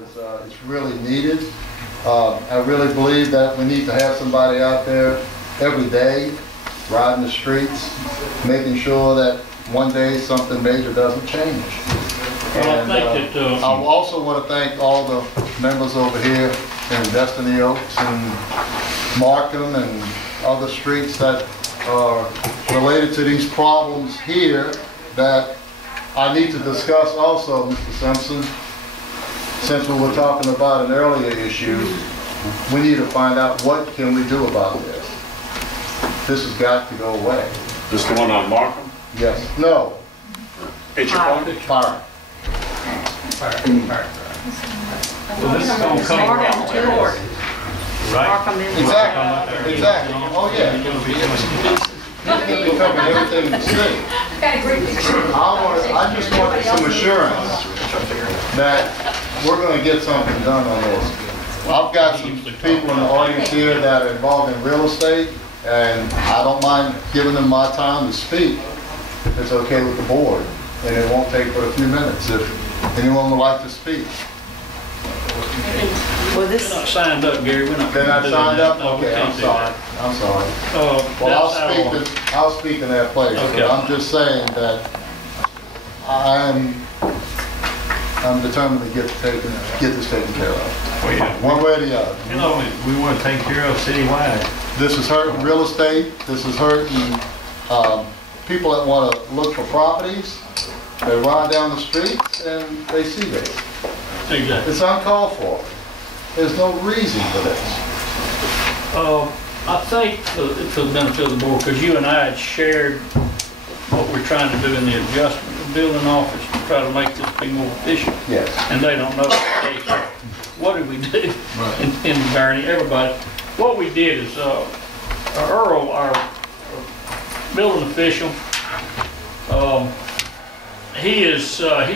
It's really needed. I really believe that we need to have somebody out there every day, riding the streets, making sure that one day something major doesn't change. Well, And I think that, I also want to thank all the members over here in Destiny Oaks and Markham and other streets that are related to these problems here that I need to discuss also, Mr. Simpson. Since we were talking about an earlier issue, we need to find out what can we do about this. This has got to go away. This the one on Markham? Yes. No. Pitcher Park? Park. well, this is going to come right? Exactly. Exactly. Oh, yeah. We're covering everything in the city. I just want some assurance that we're going to get something done on this. I've got some people in the audience here that are involved in real estate, and I don't mind giving them my time to speak if it's okay with the board, and it won't take but a few minutes if anyone would like to speak. Well, we're not signed up, Gary. We're not. They're not signed up? No, we Okay, can't I'm do sorry. that. I'm sorry. Well, I'll speak in their place, Okay. but I'm just saying that I'm determined to get this taken care of. Well, yeah, One way or the other. you know, we want to take care of citywide. This is hurting real estate. This is hurting people that want to look for properties. They ride down the streets and they see this. Exactly. It's uncalled for. There's no reason for this. I think for the benefit of the board, because you and I had shared what we're trying to do in the adjustment of building office to try to make this be more efficient. Yes. And they don't know. What did we do in Gurney? Everybody. What we did is Earl, our building official, he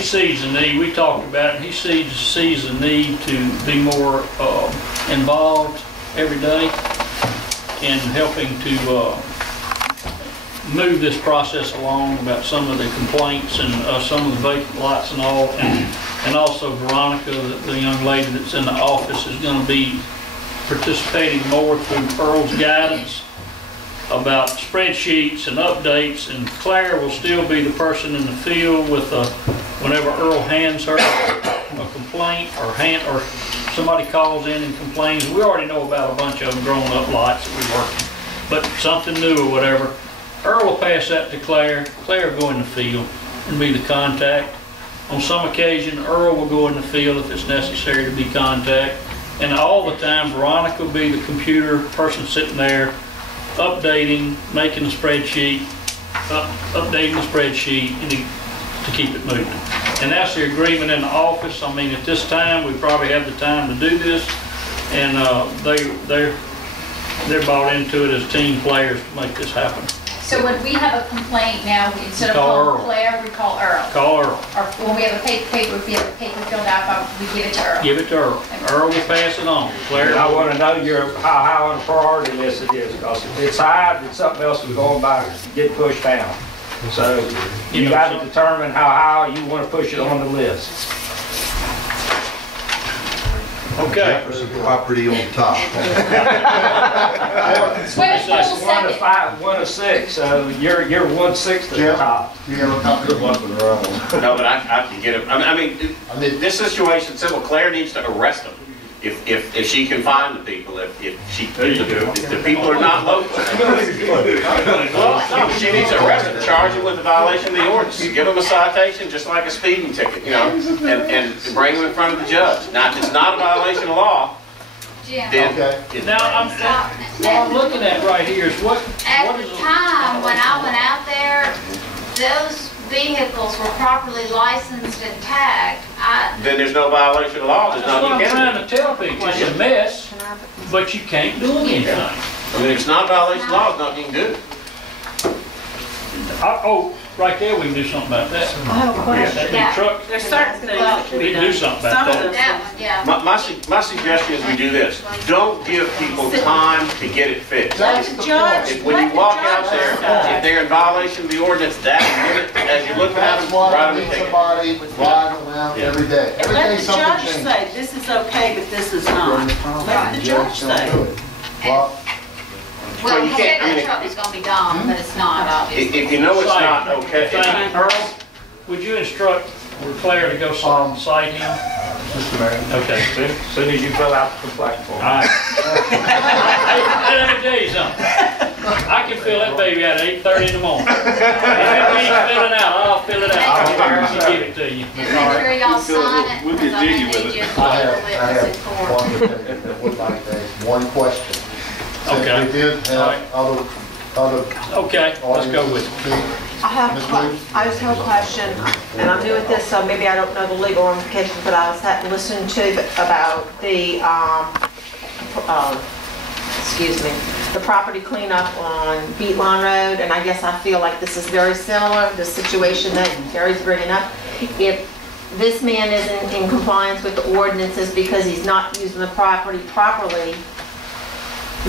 sees the need. We talked about it. He sees the need to be more involved every day in helping to move this process along about some of the complaints and some of the vacant lots and all. And also Veronica, the young lady that's in the office, is going to be participating more through Earl's guidance about spreadsheets and updates, and Claire will still be the person in the field with whenever Earl hands her a complaint or somebody calls in and complains. We already know about a bunch of them grown-up lots that we work in, but something new or whatever, Earl will pass that to Claire. Claire will go in the field and be the contact. On some occasion, Earl will go in the field if it's necessary to be contact, and all the time Veronica will be the computer person sitting there updating, making the spreadsheet, updating the spreadsheet and to keep it moving. And that's the agreement in the office. I mean, at this time, we probably have the time to do this, and they're bought into it as team players to make this happen. So when we have a complaint now, instead of Call calling Earl. Claire, we call Earl. Call Earl. Or when we have a paper filled out, we give it to Earl. Give it to Earl. Earl will pass it on. Claire. I want to know how high on the priority list it is, because if it's high, then something else is going by, get pushed down. So you got to determine how high you want to push it on the list. Okay. Jefferson property on top. Wait, 1 to 6, so you're 1/6 at the Jeff? top. You have a copy of one? No, but I can get it. I mean, this situation, simple. Claire needs to arrest them if she can find the people. If the people are not local. Well, she needs to arrest them, charge them with a violation of the ordinance, give them a citation just like a speeding ticket, you know, and bring them in front of the judge. Now, if it's not a violation of law, Jim. then Okay. Now, what I'm looking at right here is what At is the time, when I went out there, those vehicles were properly licensed and tagged. then there's no violation of law. There's That's what nothing I'm you can do. trying to tell people. It's a mess, but you can't do anything. I mean, if it's not a violation of law, there's nothing you can do. Oh, right there, we can do something about that. I have a question. That big Yeah. truck, There's certain things that can we be can done. do something Some about of that. them- Yeah. my suggestion is we do this. Don't give people time to get it fixed. That's the point. When you walk out there, if they're in violation of the ordinance, that minute, as you're looking at That's them, why write we them a need ticket. somebody riding around every day. And Every let day the something judge changes. say, this is okay, but this is not. Let the judge Don't say. do it. Well, Well, you he can't- said I that mean- truck is gonna be gone, but it's not, obviously. If you know it's not okay, Thank you. Earl, would you instruct Claire to go cite him? Mr. Mayor. Okay. As soon as you fill out the complaint form. All right. Hey, let me tell you something. I can fill that baby out at 8:30 in the morning. If it needs filling out, I'll fill it out. I'll give it to you. Just make sure y'all sign it, We'll because get I'm jiggy gonna with need it. you to I follow have witness in court. one detective that would like to ask one question. Okay. Since we did have other Okay, let's go with it. audiences I have, Ms. Williams? I just have a question, and I'm new at this, so maybe I don't know the legal ramifications, but I was listening to about the, excuse me, the property cleanup on Beat Lawn Road, and I guess I feel like this is very similar, the situation that Gary's bringing up. If this man isn't in compliance with the ordinances because he's not using the property properly,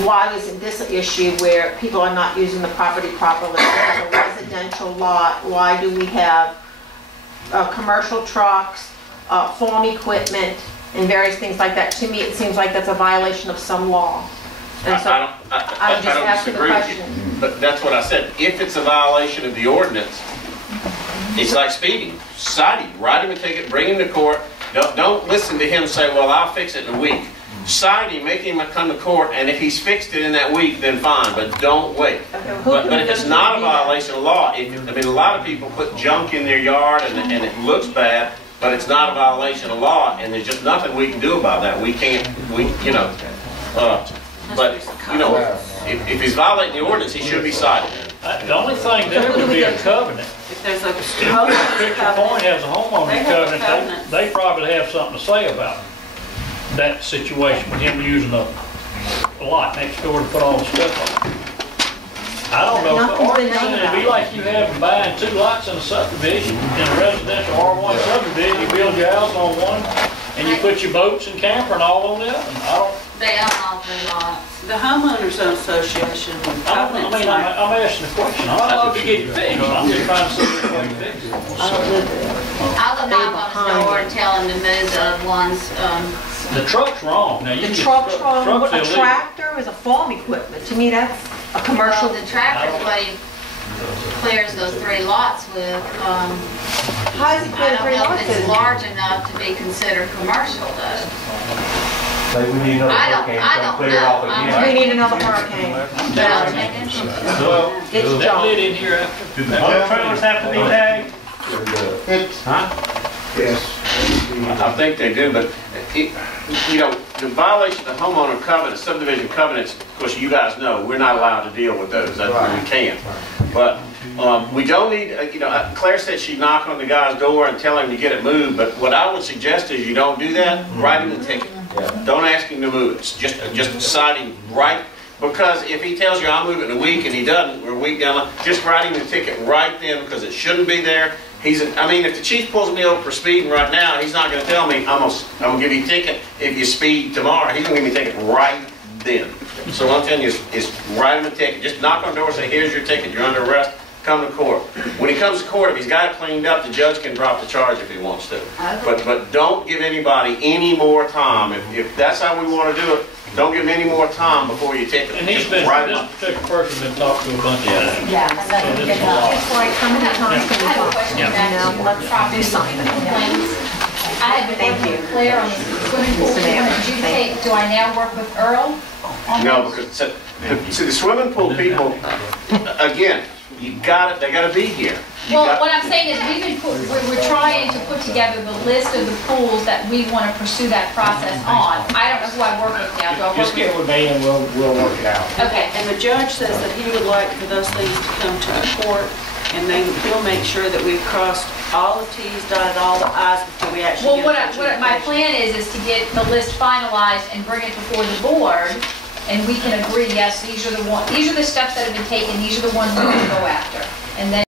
why isn't this an issue where people are not using the property properly? It's a residential lot, why do we have commercial trucks, farm equipment, and various things like that? To me, it seems like that's a violation of some law. And so, I I'm just don't asking the disagree with you, question. but that's what I said. If it's a violation of the ordinance, it's like speeding. Cite him, write him a ticket, bring him to court. Don't listen to him say, well, I'll fix it in a week. Cite him, make him come to court, and if he's fixed it in that week, then fine, but don't wait. But if it's not a violation of law, a lot of people put junk in their yard and it looks bad, but it's not a violation of law, and there's just nothing we can do about that. We can't, if he's violating the ordinance, he should be cited. The only thing there would be a covenant. If there's a Picture homeowner's Point has a They homeowner's have a covenant, covenant. they probably have something to say about that situation with him using a lot next door to put all the stuff on. I don't know, if the Nothing's been ordinance, done it'd be about like you having buying 2 lots in a subdivision, in a residential R1 subdivision, you build your house on one, and you put your boats and camper and all on the other. I don't, They own all 3 lots. The homeowners association, when I covenants mean, like, I'm asking the question, I'd love to get it fixed, I'm just trying to see if we can fix it. I don't live there. I'll go knock on his door and tell him to move the ones, The truck's wrong, now you The can. truck's wrong, truck's a illegal. tractor is a farm equipment, to me, that's a commercial. well, the tractor's what he clears those 3 lots with. How is it I clear don't 3 know lots? if it's large enough to be considered commercial though. Maybe we need another I don't- hurricane I to don't clear it off know. again. We need another hurricane. I'll check into it. Well, It's That junk. lit in here after. Do the dump trailers have to be tagged? it's, Yes. I think they do, but, the violation of the homeowner covenant, subdivision covenants, of course, you guys know, we're not allowed to deal with those, that's where we can't. But, we don't need, Claire said she'd knock on the guy's door and tell him to get it moved, but what I would suggest is you don't do that, write him the ticket. Don't ask him to move it, just cite him right, because if he tells you I'll move it in a week and he doesn't, we're a week down, just write him the ticket right then, because it shouldn't be there. If the chief pulls me over for speeding right now, he's not gonna tell me, I'm gonna give you a ticket if you speed tomorrow. He's gonna give me a ticket right then. So what I'm telling you is write him a ticket. Just knock on the door and say, here's your ticket, you're under arrest, come to court. When he comes to court, if he's got it cleaned up, the judge can drop the charge if he wants to. But don't give anybody any more time. If that's how we wanna do it, don't give him any more time before you take it. And he's Just been, write him this up. particular person's been talked to a bunch of times. Yeah. So this is a lot. It's like, how many times can we I have a talk? question Yeah. back Now, to let's property do something. complaints. I had been Thank working you. with Claire on the swimming pool. Mr. Mayor, Did you thank take, do I now work with Earl? on No, those? because, see, the swimming pool people, again, they gotta be here. Well, what I'm saying is we're trying to put together the list of the pools that we want to pursue that process on. I don't know who I work with now. Do I work Just get with? with me and we'll work it out. Okay. and the judge says that he would like for those things to come to the court, and then he'll make sure that we've crossed all the Ts, dotted all the Is before we actually Well, get what my plan is to get the list finalized and bring it before the board, and we can agree, yes, these are the steps that have been taken, these are the ones we can go after. And then